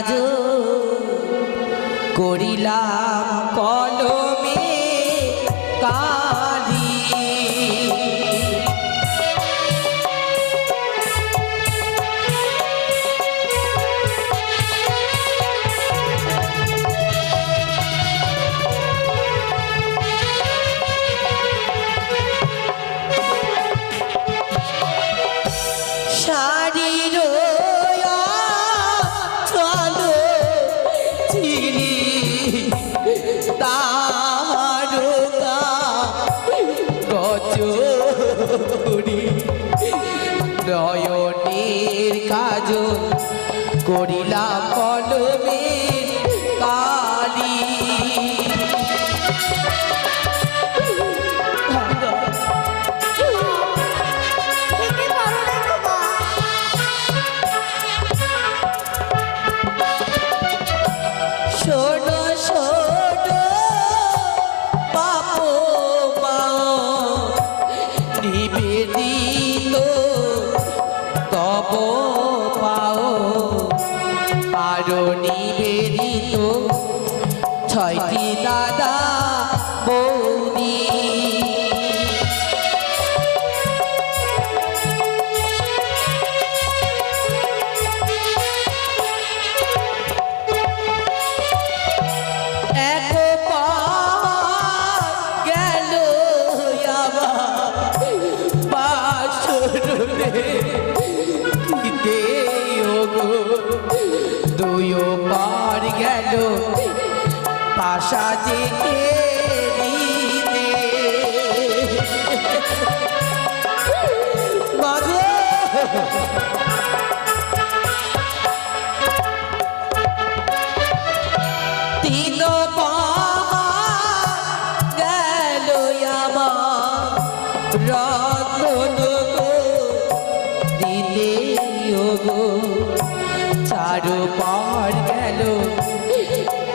কাজ করিলাম কলমে কালি। নয়নের কাজ করিলাম কলমে কালি। শোনো শোনো পাপ নিবেদিত তব পাও পারো নিবেদিত ছয়টি দাদা বৌদি। দুই পার গেল পাশা যে তিন গেল আমার রতন দিলে গো চারো পার গেল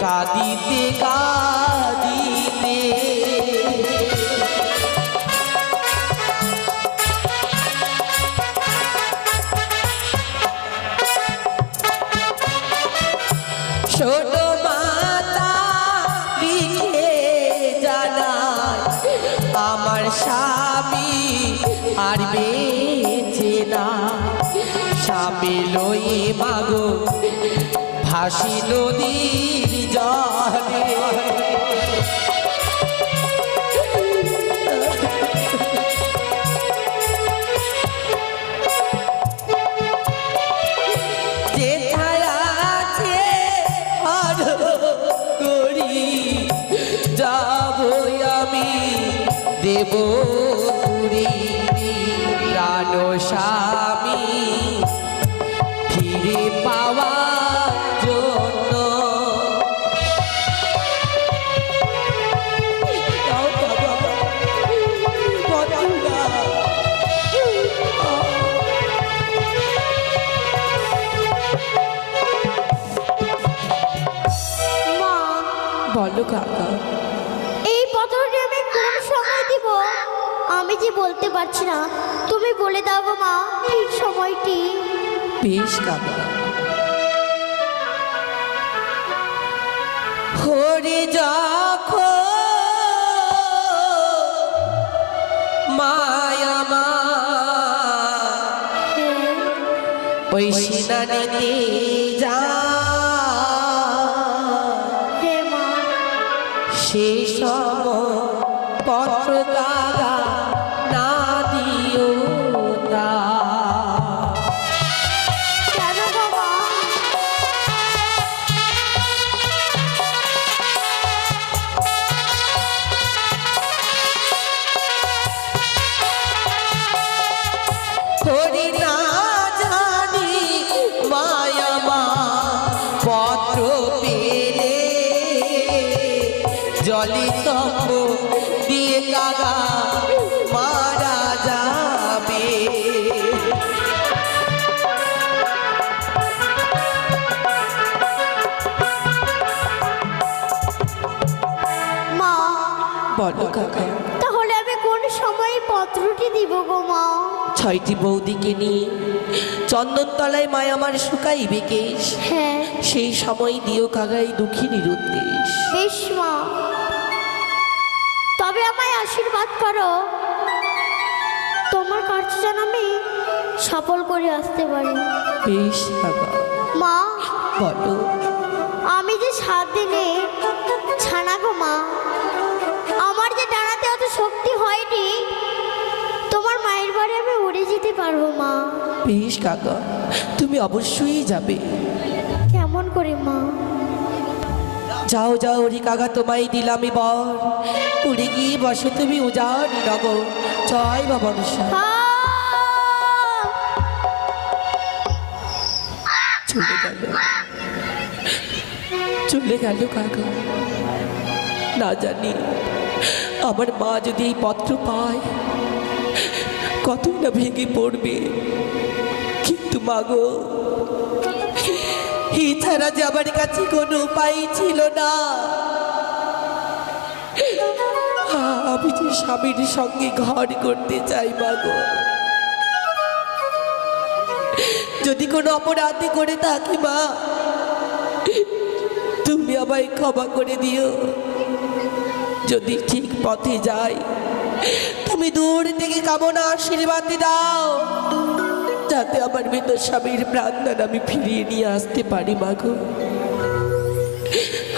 কাঁদিতে কাঁদিতে। ছোটো মাতা লিখে জানায় আমার স্বামী আর বেঁচে না। স্বামী লয়ে মাগো ভাসি নদীর জলে। যেথায় আছে আর করি যাব আমি দেব পুরী প্রাণ স্বামী ফিরে পাওয়ার জন্য। বলো কাকা, এই পত্রটি আমি কোন সময় দিব আমি যে বলতে পারছি না, তুমি বলে দাও গো মা ঠিক সময়টি। বেশ কাকা। হরি যখন মায়া মা ওই সিনানিতে যা সে সব পত্র দাদা না দিও তা। কেন বাবা? হরি না জানি মায়া মা পত্র পেলে জলি তপ দিয়ে কাগা মারা যাবে। মা বলো কাকা। তাহলে আমি কোন সময় পত্রটি দিব গো মা। 6টি বৌদিকে নিয়ে চন্দনতলায় মায় আমার শুকাইবে কেশ, হ্যাঁ সেই সময় দিও কাগাই দুঃখিনীর উদ্দেশ। বেশ মা, তবে আমায় আশীর্বাদ করো, তোমার কাজ যেন আমি সফল করে আসতে পারি। বেশ কাকা। মা বলো। আমি যে 7 দিনে ছানা গো মা, আমার যে ডানাতে অত শক্তি হয়নি, তোমার মায়ের বাড়ি আমি উড়ে যেতে পারবো মা। বেশ কাকা, তুমি অবশ্যই যাবে। কেমন করে মা? যাও যাও রে কাকা, তোমায় দিলামই বর, উড়ে গিয়ে বসো তুমি উজাড় নগর। জয় বাবা মনসা। চলে গেল, চলে গেল কাকা। না জানি আমার মা যদি এই পত্র পায় কতই না ভেঙে পড়বে। কিন্তু মাগো, এছাড়া যে আমার কাছে কোনো উপায় ছিল না। আমি যে স্বামীর সঙ্গে ঘর করতে চাই মাগো, যদি কোনো অপরাধী করে থাকি মা, তুমি আমায় ক্ষমা করে দিও। যদি ঠিক পথে যাই, তুমি দূর থেকে কামনা আশীর্বাদ দাও, যাতে আমার মৃত স্বামীর প্রাণদান আমি ফিরিয়ে নিয়ে আসতে পারি মাগো,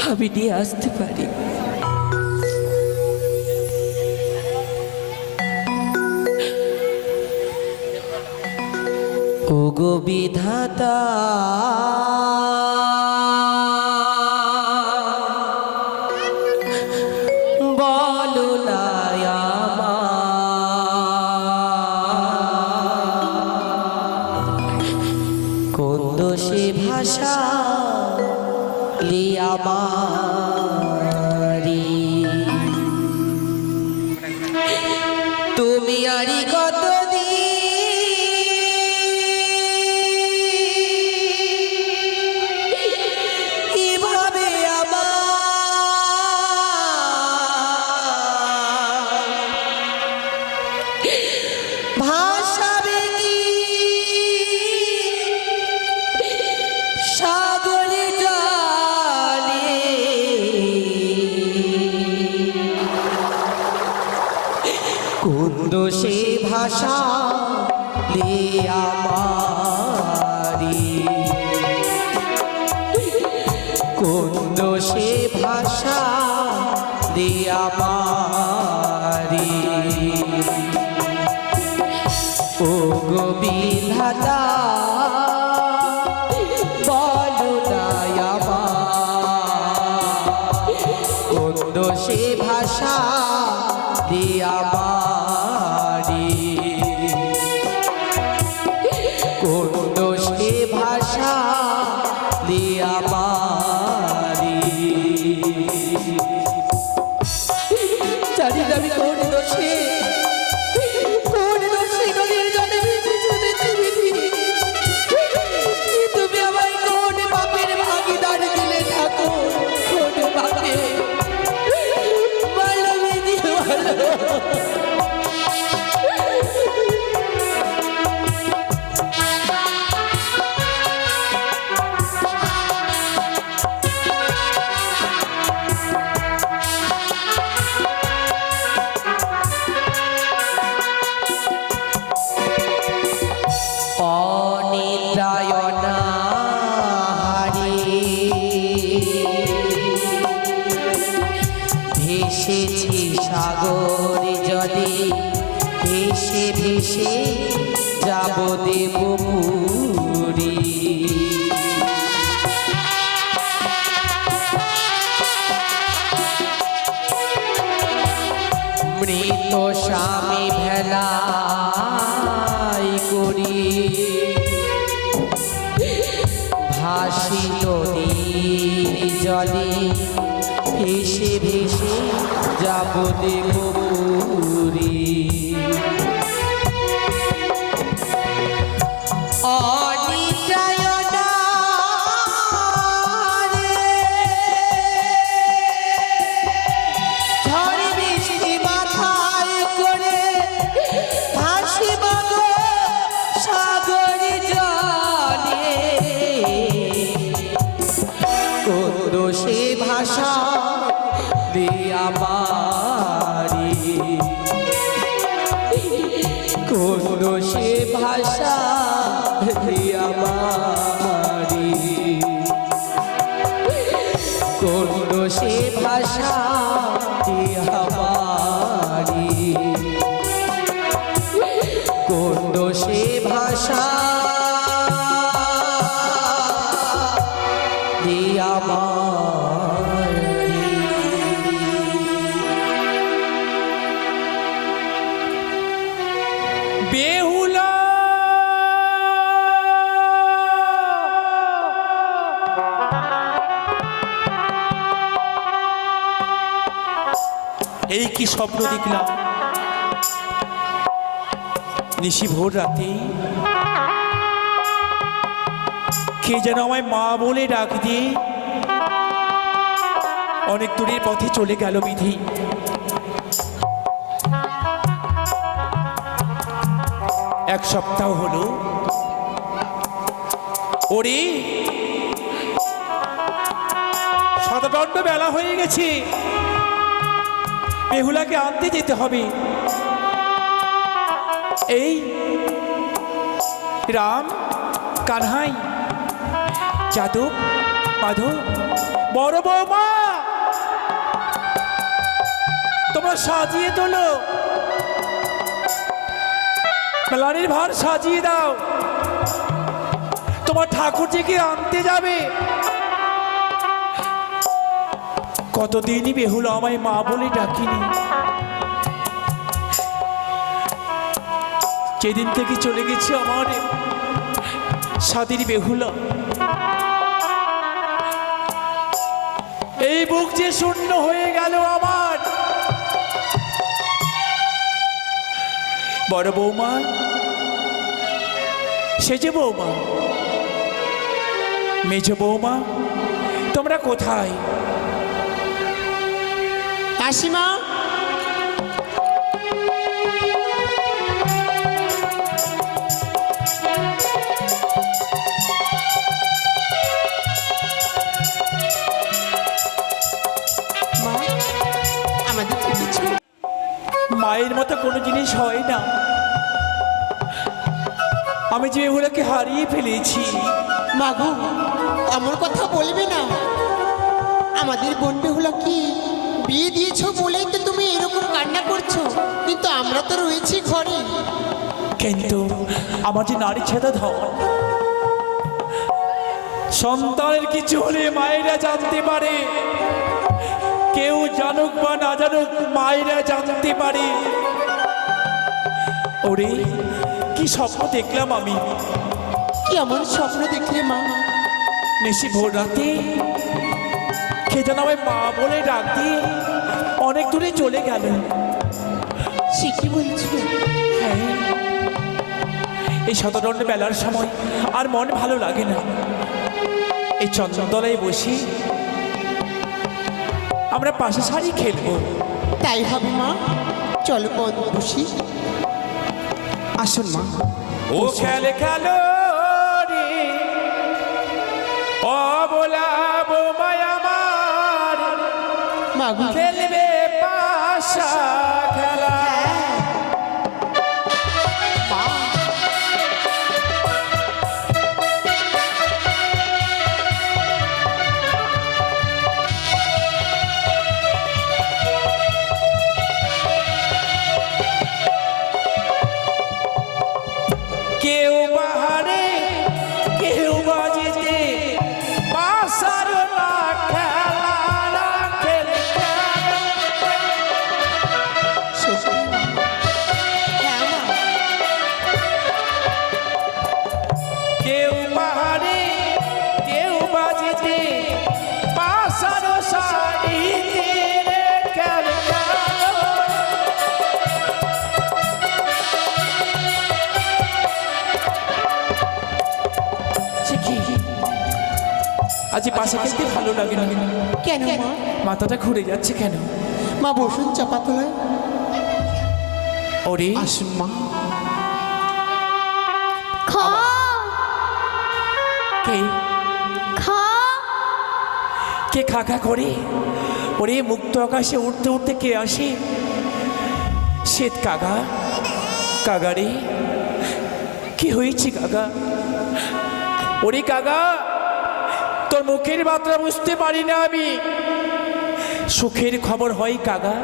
আমি নিয়ে আসতে পারি। ওগো বিধাতা, বলো না কোন দোষে ভাষা আমারি, তুমি আরি কত এভাবে আমার ভাষাবে কি সাগরে জলে, কোন দোষে ভাষা আমারি, কোন দোষে ভাষা আমারি, ও গো বিধাতা, বলো না কোন দোষে ভাষা আমারি, কোন দোষে ভাষা আমারি, জানি না আমি কোন দোষে নদীর জলে ভেসে চলেছি বিধি। তুমি আমায় কোন পাপের ভাগিদার দিলে ঠাকুর, কোন পাপে বলো বিধি, বলো। ভেসেছি সাগরে জলে, ভেসে ভেসে যাব দেবপুরী, মৃত স্বামী ভেলাই করি, ভাসি নদীর জলে, ভেসে ভেসে যাব দেবপুরী। ঝড় বৃষ্টি মাথায় করে কোন দোষে ভাষা আমারি, কোন দোষে ভাষা আমারি, কোন দোষে ভাষা আমারি। বেহুলা এই কি স্বপ্ন দেখলাম, নিশি ভোর রাতে কে যেন আমায় মা বলে ডাক দিয়ে অনেক দূরের পথে চলে গেল বিধি। এক সপ্তাহ হলো, ওরে শতদণ্ড বেলা হয়ে গেছে, বেহুলাকে আনতে যেতে হবে। এই রাম, কানহাই, যাদব, মাধব, বড় বৌমা, তোমরা সাজিয়ে তোলো, মেলানির ভার সাজিয়ে দাও, তোমার ঠাকুরজিকে আনতে যাবে। কতদিনই বেহুলা আমায় মা বলে ডাকিনি, যেদিন থেকে চলে গেছে আমার স্বাধীন বেহুলা, এই বুক যে শূন্য হয়ে গেল আমার। বড় বৌমা, সেজে বৌমা, মেজ বৌমা, তোমরা কোথায়? আসিমা, আমাদের কিছু মায়ের মতো কোনো জিনিস হয় না, আমি যে বেহুলাকে হারিয়ে ফেলেছি। মাগো, এমন কথা বলবে না। আমাদের বোন বেহুলা কি বিয়ে দিয়েছো বলেই তো তুমি এরকম কান্না করছো, কিন্তু আমরা তো রয়েছি ঘরে। কিন্তু আমার যে নারী ছেদা ধন, সন্তানের কিছু হলে মায়েরা জানতে পারে, কেউ জানুক বা না জানুক মায়েরা জানতে পারে। ওরে কি স্বপ্ন দেখলাম আমি, কি এমন স্বপ্ন দেখলে মা? নিশি ভোর রাতে কে যেন আমায় মা বলে ডাক দিয়ে অনেক দূরে চলে গেল। সে কি বলছো? হ্যাঁ, এই শতদণ্ড বেলার সময় আর মন ভালো লাগে না। এই চন্দনতলায় বসে আমরা পাশে সারি খেলবো। তাই হবে মা, চলো বসি। আসুন মা। ও খেলে খেলো রে, ও বলা বোমায় আমার, মাগো, খেলবে পাশা খেলা। কেউ বাহারে কেউ বাজিতে পাশার না খেলা খেলে সত্যি মা। হ্যাঁ মা, কেউ বাহারে কেউ বাজিতে পাশার শাড়িতে খেলে আজ পাশে খেলতে ভালো লাগে না। কেন মা? মাথাটা ঘুরে যাচ্ছে কেন? মা বসুন চাপা তলায়। ওরে আসুন মা। খা কে খা কে খা খা করে? ওরে মুক্ত আকাশে উঠতে উঠতে কে আসে? শ্বেত কাকা, কাগারে কি হয়েছে কাকা? ওরে কাকা, তোর মুখের মাত্রা বুঝতে পারি না আমি। সুখের খবর হয় কাকা,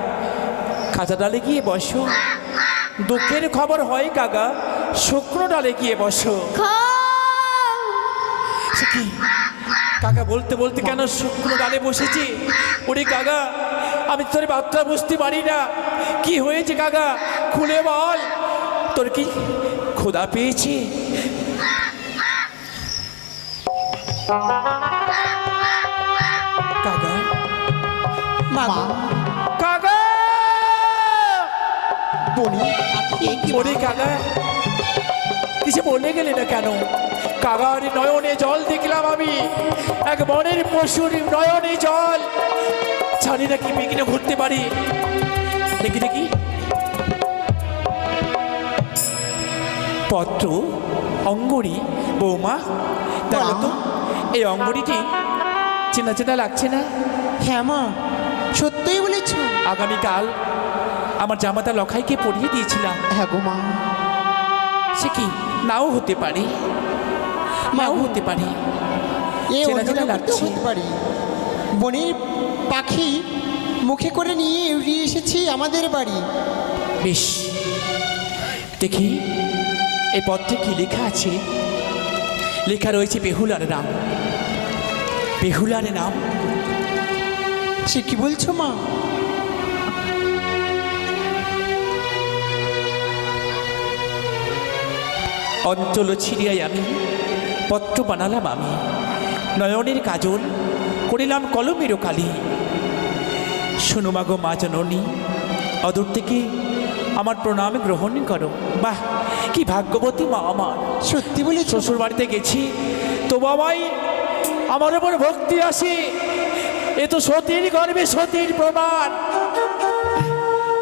কাঁচা ডালে গিয়ে বসো। দুঃখের খবর হয় কাকা, শুকনো ডালে গিয়ে বসো। সে কি কাকা বলতে বলতে কেন শুকনো ডালে বসেছি? ওরে কাকা, আমি তোর মাত্রা বুঝতে পারি না। কি হয়েছে কাকা, খুলে বল। তোর কি ক্ষুধা পেয়েছে? কাকা, মা কাকা, বলি ওরে কাকা, কিছু বলে গেলে না কেন? কাকার নয়নে জল দেখলাম আমি, এক বনের পশুর নয়নে জল। জানি না কি বিঘ্নে ঘুরতে পারি। দেখি দেখি, পত্র, অঙ্গুরি। বৌমা, দেখো তো এই অঙ্গুরিটি চেনা চেনা লাগছে না? হ্যাঁ মা, সত্যই বলেছ। আগামীকাল আমার জামাতা লখাইকে পরিয়ে দিয়েছিলাম। হ্যাঁ গো মা। সে কি নাও হতে পারে, নাও হতে পারে। এ চেনা অন্য চেনা লোকের তো লাগছে। হতে পারে। বনের পাখি মুখে করে নিয়ে উড়িয়ে এসেছি আমাদের বাড়ি। বেশ, দেখি এই পত্রে কি লেখা আছে। লেখা রয়েছে বেহুলার নাম। বেহুলার নাম। সে কি বলছো মা? অঞ্চল ছিড়িয়াই আমি পত্র বানালাম আমি, নয়নের কাজল করিলাম কলমেরও কালি। শোনো মাগো মা জননী, অদূর থেকে আমার প্রণাম গ্রহণ করো। বাহ, কি ভাগ্যবতী মা আমার। সত্যি বলেছ। শ্বশুর বাড়িতে গেছি তো বাবাই আমার উপর ভক্তি আসে। এ তো সতীর গর্ভে সতীর প্রমাণ।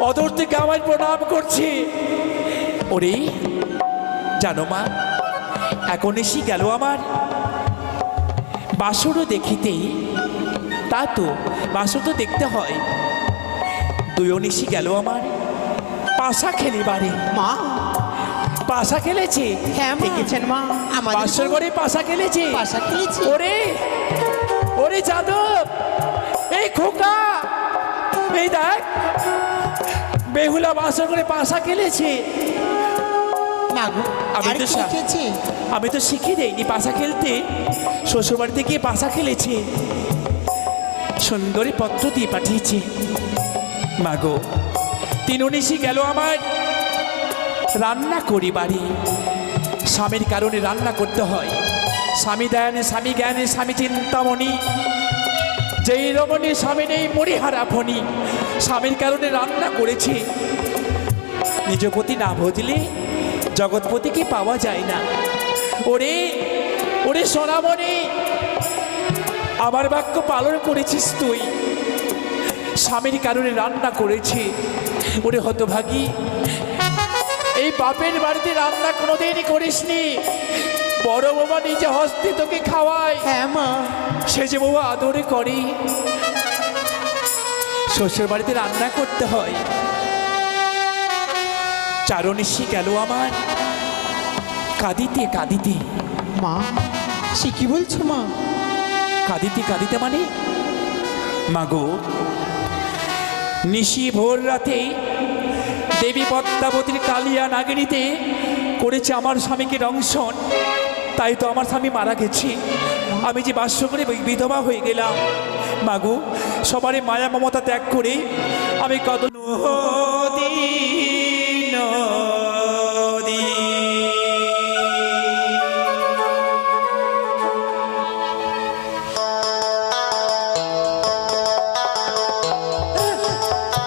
অদূর থেকে আমায় প্রণাম করছে। ওরে জানো মা, এখন এসি গেল আমার বাসরও দেখিতে। তা তো বাসর তো দেখতে হয়। দুই অনিশি গেল আমার পাশা খেলিবারে। মা, পাশা খেলেছে। হ্যাঁ মা। দেখেছেন মা, আমাদের বাসর ঘরে পাশা খেলেছে। পাশা খেলেছি। ওরে ওরে যাদব, এই খোকা, এই দেখ বেহুলা বাসর ঘরে পাশা খেলেছে। মা গো, আমি আর তো কি লিখেছে? আমি তো শিখিয়ে দেইনি পাশা খেলতে। শ্বশুর বাড়িতে গিয়ে পাশা খেলেছে। সুন্দরী পত্র দিয়ে পাঠিয়েছে। মাগো, তিন উনিশি গেল আমার রান্না করি বাড়ি। স্বামীর কারণে রান্না করতে হয়। স্বামী দয়ানে, স্বামী জ্ঞানে, স্বামী চিন্তামণি। যেই রমণী স্বামী নেই মরিহারা ফণি। স্বামীর কারণে রান্না করেছে। নিজপতি না ভজলে জগৎপতিকে পাওয়া যায় না। ওরে ওরে সোনামণি, আমার বাক্য পালন করেছিস তুই। স্বামীর কারণে রান্না করেছে। ওরে হতভাগী, এই বাপের বাড়িতে রান্না কোনোদিন করিসনি। বড় বাবা নিজে হস্তে তোকে খাওয়ায়। হ্যাঁ মা। সে যে বাবা আদরে করে। শ্বশুর বাড়িতে রান্না করতে হয়। চারণেশি গেল আমার কাঁদিতে কাঁদিতে। মা, সে কি বলছো মা? কাঁদিতে কাঁদিতে মানে মাগো, নিশি ভোর রাতে দেবী পদ্মাবতীর কালিয়া নাগিনীতে করেছে আমার স্বামীকে দংশন। তাই তো আমার স্বামী মারা গেছে। আমি যে বাস্য করে বিধবা হয়ে গেলাম। মাগো, সবারই মায়া মমতা ত্যাগ করে আমি কত নদী নদী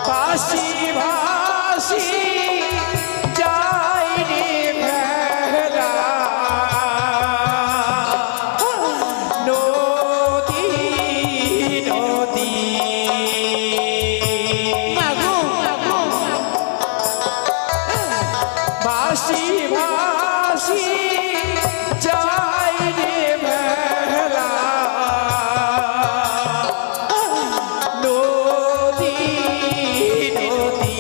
ভাসি ভাসি যাই রে ভেলা নদী নদী। মা গো, ভাসি ভাসি যাই রে ভেলা নদী নদী।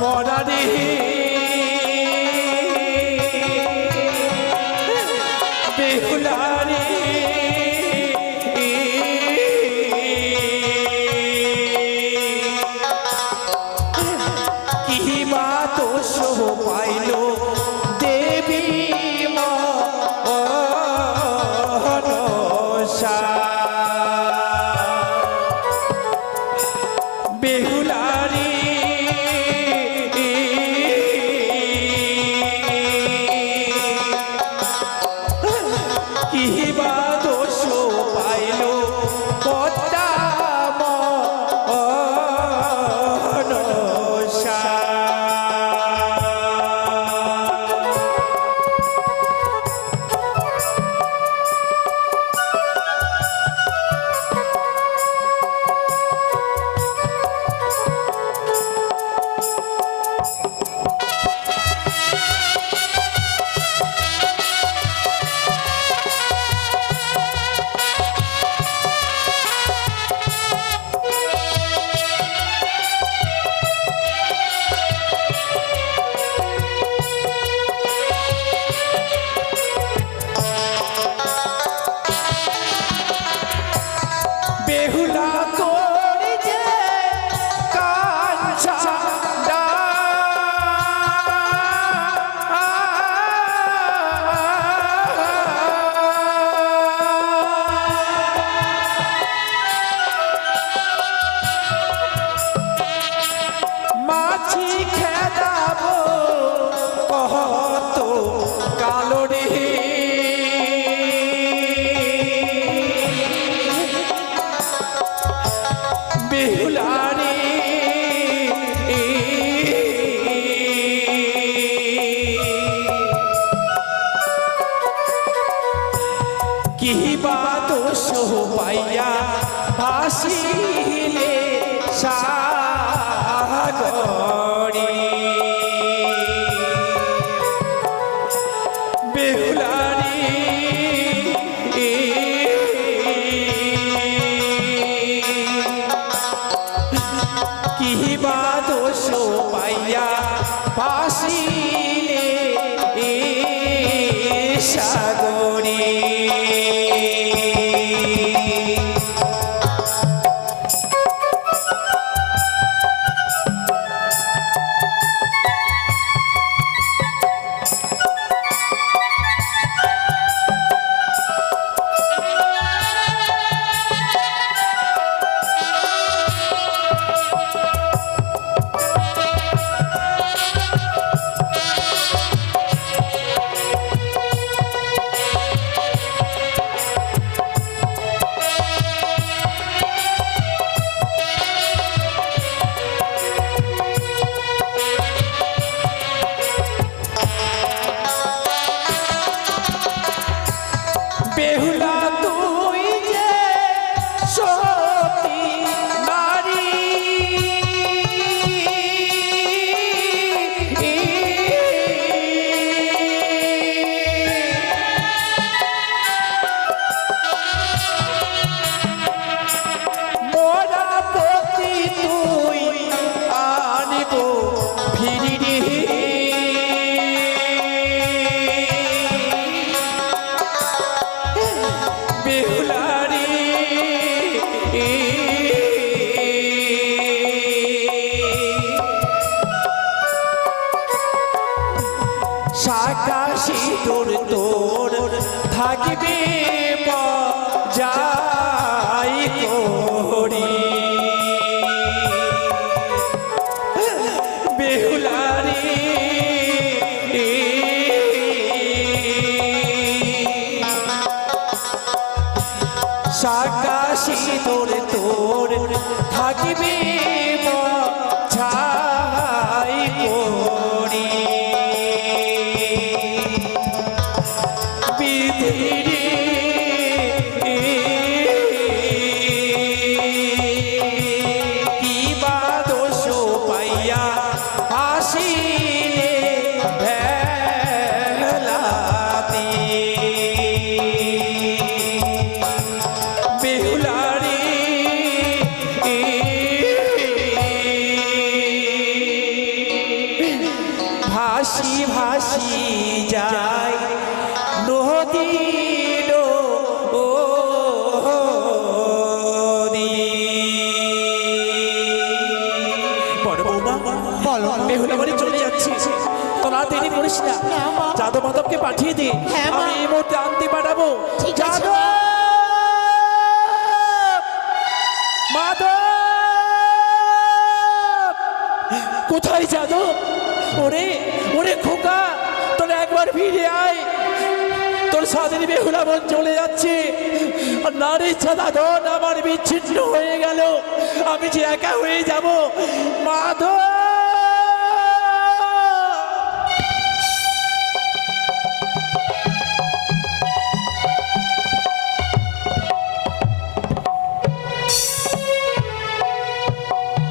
মরারে বেহুলারে কি বা দোষ পাইল দেবী মনসা বেহুলারি কি বা দোষ পাইল পদ্মা মনসা বেহুলা তোর যে কাঞ্চা মাছি খেদাবো কত কালো রে বেহুলারে কি বা দোষ পাইয়া ভাসিলে সাগরে বেহুলারে কি বা দোষ পাইয়া ভাসিলে সাগরে বেহুলা তুই যে সতী নারী মোরা প্রতি তুই আনিব ফিরি বেহুলারি শাখা সিঁদুর তোর থাকিবে যাই করি বেহুলারি শাখা সিঁদুর তোর থাকিবে ছাই করি বিধিরে কি বা দোষ পাইয়া আসিলে ভেলাতে বেহুলারি ভাসি ভাসি যায় নদীর বড় বৌমা বলো। বেহুলা বাড়ি চলে যাচ্ছি, তোরা দেরি করিস না। যাদব মাধবকে পাঠিয়ে দে, হ্যাঁ, মা। আমি এই মুহূর্তে আনতে পাঠাবো। ঠিক আছে, যাদব! মাধব! কোথায় যাদব? ওরে ওরে খোকা, তোর একবার ফিরে আয়। তোর স্বাধীন বেহুলা বোন চলে যাচ্ছে, আর নারী ছাদাধন আমার বিচ্ছিন্ন হয়ে গেল। আমি যে একা হয়ে যাব। মাধব!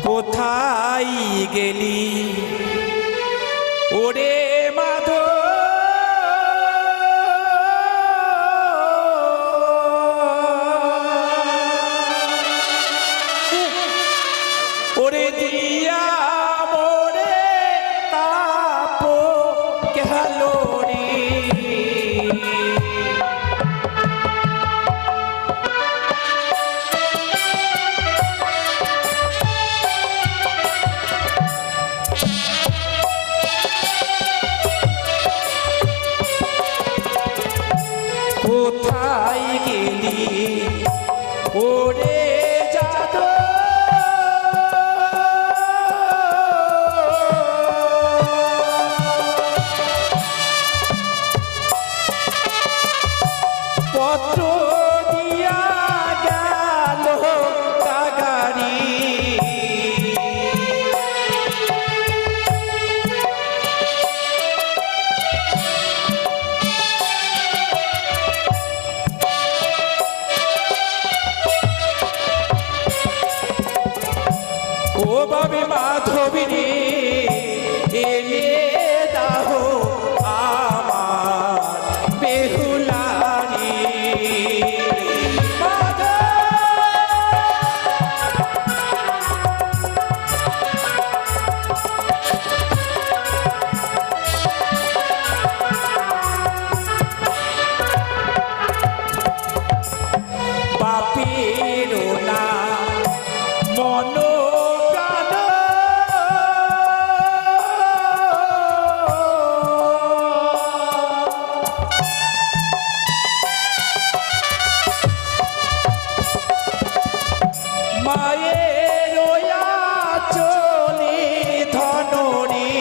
কোথায় গেলি ওরে মাধব? ওরে দিয়া মোরে তাপ গেল রে। কোথায় গেলি ওরে যাদব? পত্র দিয়া গেল কাগারি। ও বাবে মাধবী রে, এলে দাহ আমার বেহুলারি। বাপের না মন প্রাণ মায়ের চলে ধনরি।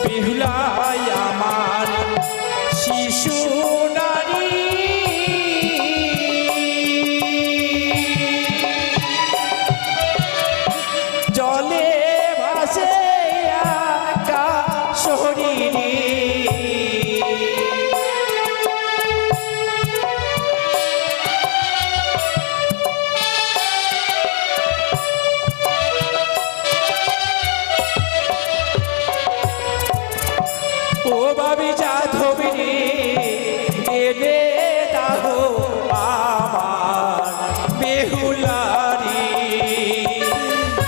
বেহুলাই আমার শিশু নারী, জলে ভাসে একা শরীরে। ও ভাবি যাদবী রে, এলে দাহ আমার বেহুলারি।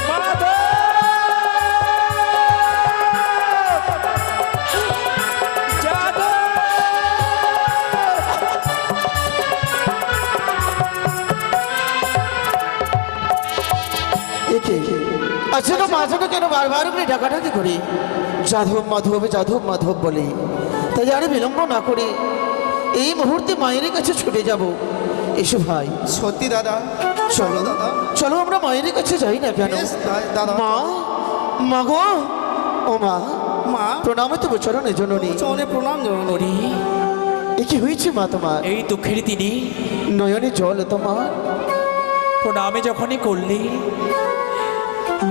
মাধব! যাদব! একে আচ্ছা তো মাঝে কেন বারবার করে ডাকাডাকি করি যাদব মাধব যাদব মাধব বলে? তাই আর বিলম্ব না করে এই মুহূর্তে মায়ের কাছে ছুটে যাব। এসো ভাই, সত্যি দাদা, চলো দাদা। চলো আমরা মায়ের কাছে যাই না কেন? বেশ, দাদা। মা, মা গো, ও মা, মা, প্রণামে তো চরণে জননী। চলে প্রণাম জানানো। ওরে, এ কি হয়েছে মা তোমার? এই দুঃখের দিনে নয়নে জল তোমার? প্রণামে যখনই করলি,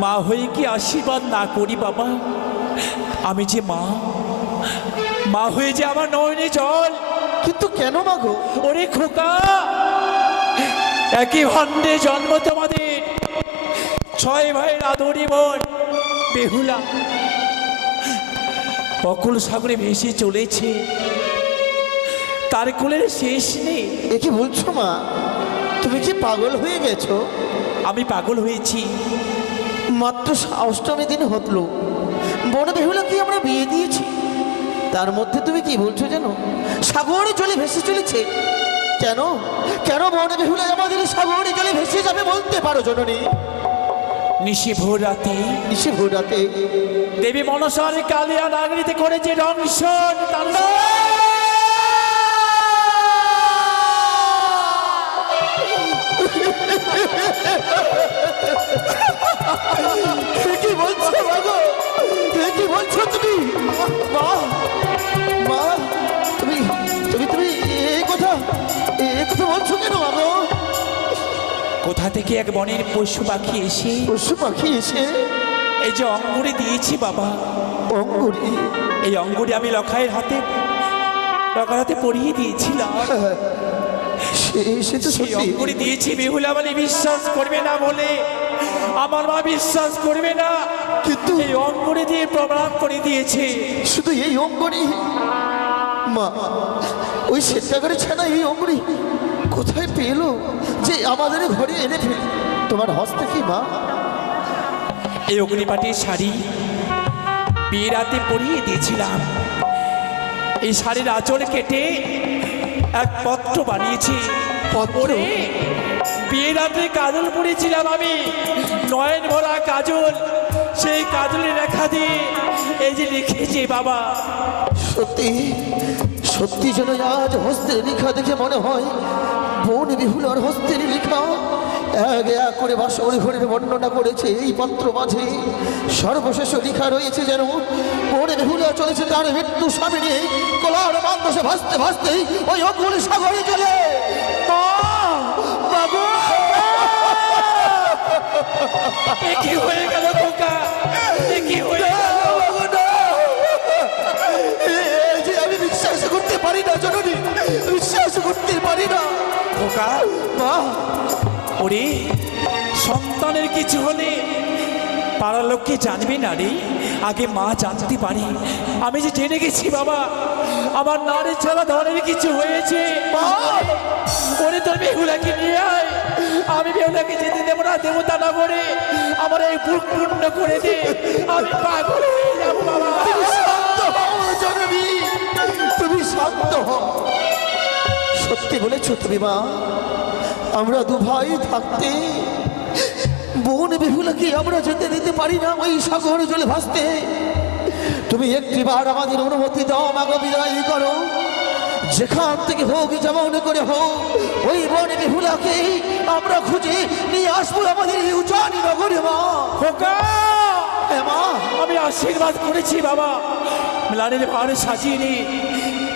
মা হয়ে কি আশীর্বাদ না করি বাবা? আমি যে মা, মা হয়ে যে আমার নয়নে জল। কিন্তু কেন মা গো? ওরে খোকা, একই ভান্ডে জন্ম তোমাদের, 6 ভাইয়ের আদরি বোন বেহুলা। অকুল সাগরে ভেসে চলেছে, তার কোলের শেষ নেই। এ কি বলছো মা? তুমি কি পাগল হয়ে গেছো? আমি পাগল হয়েছি। মাত্র অষ্টমী দিন হতলো বন বেহুলাকে আমরা বিয়ে দিয়েছি, তার মধ্যে তুমি কি বলছো জানো? সাগরে জলে ভেসে চলেছে। কেন কেন বন বেহুলা আমাদের সাগরে জলে ভেসে যাবে বলতে পারো জননী? নিশি ভোর রাতে নিশি ভোর রাতে দেবী মনসার কালিয়া নাগরিতে করেছে রংসন তাণ্ডব। এ কি বলছো মাগো? এ কি বলছো তুমি? মা মা তুমি তুমি তুমি এই কথা বলছো কেন মাগো? কোথা থেকে এক বনের পশু পাখি এসে পশু পাখি এসে এই যে অঙ্গুরি দিয়েছি বাবা, অঙ্গুরি? এই অঙ্গুরি আমি লখার হাতে পরিয়ে দিয়েছিলাম। সে তো সেই সত্যি। অঙ্গুরি দিয়েছি বেহুলা বলে বিশ্বাস করবে না বলে, আমার মা বিশ্বাস করবে না, কিন্তু এই অঙ্গুরি দিয়ে প্রমাণ করে দিয়েছে। শুধু এই অঙ্গুরি? মা ওই সেটাগারে ছাড়া এই অঙ্গুরি কোথায় পেলো যে আমাদের ঘরে এনে ফেল তোমার হস্তে কি মা? এই অগ্নিপাটির শাড়ি বিয়ে রাতে পরিয়ে দিয়েছিলাম। এই শাড়ির আঁচল কেটে এক পত্র বানিয়েছি। পত্র? বিয়ে রাতে কাজল পরেছিলাম আমি, নয়ন ভরা কাজল, সেই কাজলের রেখা দিয়ে এই যে লিখেছি বাবা। সত্যি সত্যি যেন আজ হস্তের লেখা দেখে মনে হয় বন বিহুলার হস্তের লেখা। এক এক করে বাসর ঘরের বর্ণনা করেছে এই পত্র মাঝে। সর্বশেষ লেখা রয়েছে যেন বন বিহুলা চলেছে তার মৃত্যু সামনে কলার বাতাসে ভাসতে ভাসতে ওই অকুল সাগরে চলে। এ কি হয়ে গেল খোকা? এ কি হয়ে গেল? আমি বিশ্বাস করতে পারি না জননী, বিশ্বাস করতে পারি না। খোকা মা ওরে, সন্তানের কিছু হলে পাড়ার লোককে জানবে না রে, আগে মা জানতে পারি। আমি যে জেনে গেছি বাবা, আমার নারী ছাড়া ধরনের কিছু হয়েছে। ওরে তোর বেহুলাকে নিয়ে আয়, আমি বেহুলাকে যেতে দেবো না, দেবতা না করে আমার এই বুক পূর্ণ করে দে, আমি পাগল হয়ে যাবো বাবা। শান্ত হও জননী, তুমি শান্ত হও। সত্যি বলেছো তুমি মা, আমরা দু ভাই থাকতে বোন বেহুলাকে আমরা যেতে দিতে পারি না ওই সাগর জলে ভাসতে। তুমি একটিবার আমাদের অনুমতি দাও মাগো, বিদায় করো। যেখান থেকে হোক যেমন করে হোক ওই বোন বেহুলাকে আমরা খুঁজে নিয়ে আসবো আমাদের এই উজানি নগরে মা। খোকা হ্যাঁ মা, আমি আশীর্বাদ করেছি বাবা, ম্লানের ভার সাজিয়ে নি।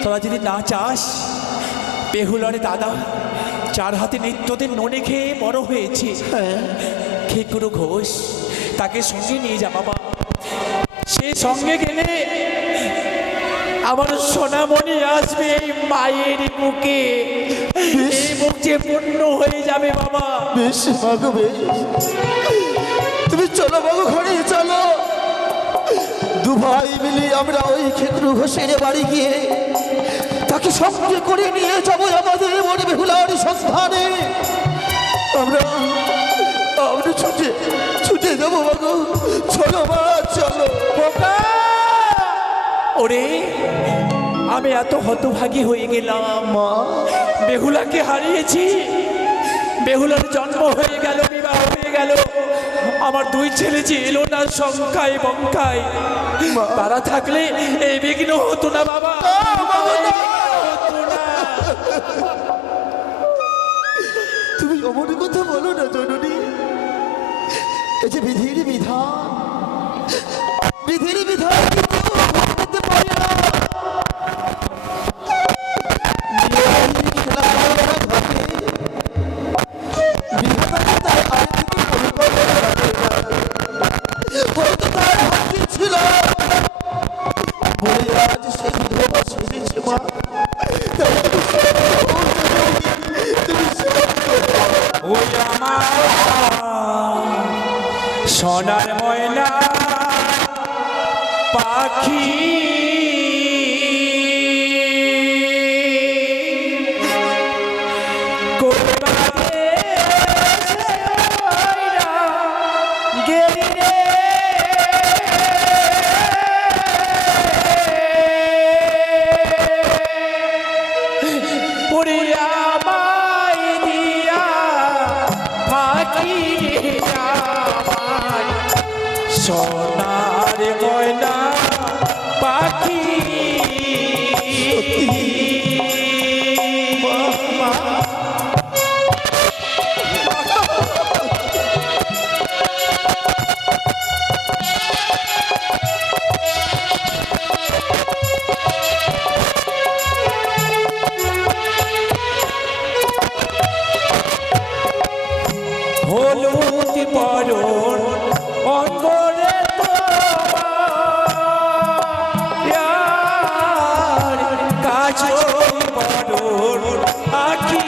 তোরা যদি না চাস, বেহুলার দাদা চার হাতে নিত্যদিন ননে খেয়ে বড় হয়েছে, খেকুরু ঘোষ, তাকে সঙ্গে নিয়ে যা বাবা। সে সঙ্গে গেলে আমার সোনামণি আসবে এই মায়ের বুকে, এই বুক যে পূর্ণ হয়ে যাবে বাবা। বেশ মাগো বেশ, তুমি চলো মাগো ঘরে চলো। দু ভাই মিলে আমরা ওই খেকরু ঘোষের বাড়ি গিয়ে তাকে সঙ্গে করে নিয়ে যাবো আমাদের মনে বেহুলার সন্ধানে। আমরা ছুটে ছুটে যাবো মাগো, চলো মা চলো। খোকা ওরে, আমি এত হতভাগী হয়ে গেলাম মা। বেহুলাকে হারিয়েছি, বেহুলার জন্ম হয়ে গেল, বিবাহ হয়ে গেল, আমার দুই ছেলে যে এলো না সংখ্যায় বংখ্যায়, তারা থাকলে এই বিঘ্ন হতো না বাবা, হতো না। তুমি অমন কথা বলো না জননী, এই যে বিধির বিধান, বিধির বিধান কেউ বদলাতে পারে না। নিয়মের খেলাধুলা ঘটে, বিধাতা তার আগে থেকে পরিকল্পনা রাখে না। হয়তো তার ভাগ্যে ছিল বলে আজ সে বিধবা সেজেছে মা। তাই তুমি শান্ত হও জননী, তুমি শান্ত হও। ওই আমার সোনার ময়না পাখি আছো বড় আকি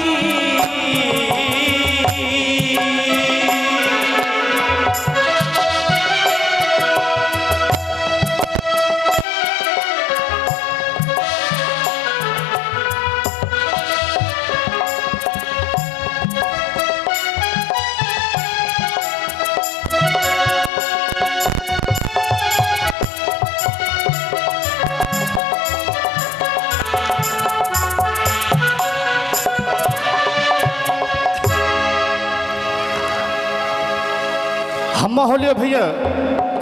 হাম্মা হলিও ভাইয়া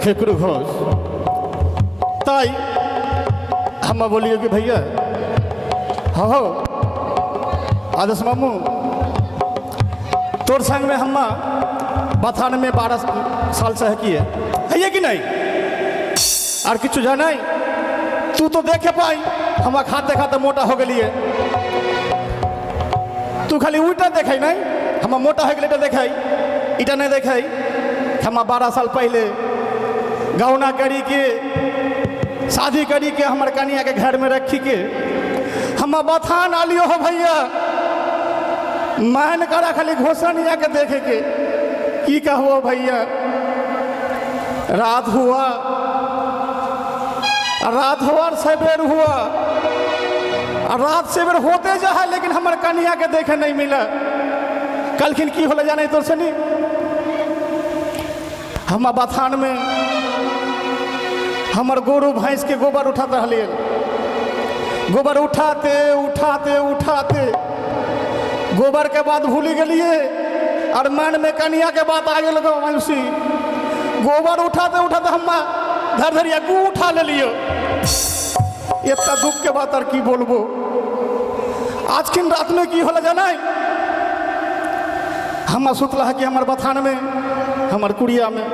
খেকরু ঘোষ তাই হাম্মা বলিও कि भैया हो आदर्श मामू तोर संग में हम्मा बथान में 12 साल से है कि है कि नहीं और किछु जानाई तू तो देखे पाई हम खाते खाते मोटा हो गलिए तू खाली उल्टा देखाई नहीं हम मोटा हो गए देखाई इटा नहीं देखाई हम 12 साल पहले गौना करी के शादी करी के हमारे कनिया के घर में रखी के हम बथान आलियो हो भैया मान करा खाली घोषणिया के देखे के की कहो भैया रात हुआ और सवेर हुआ और रात सवेर होते जा है लेकिन हमारे कनिया के देखे नहीं मिला कलखिन की होले जाने तो सनी हम बथान में हमार गोरू भैंस के गोबर उठाते रहलिए गोबर उठाते उठाते उठाते गोबर के बाद भूली गलिए और मन में कनिया के बात आ गए मनुष्य गोबर उठाते उठाते हम धर धरिया गू उठा ले लियो इतना दुख के बात और की बोलबो आज किन रात में की होला जाना हम सुतला है कि हमार बथान में हमार कुड़िया में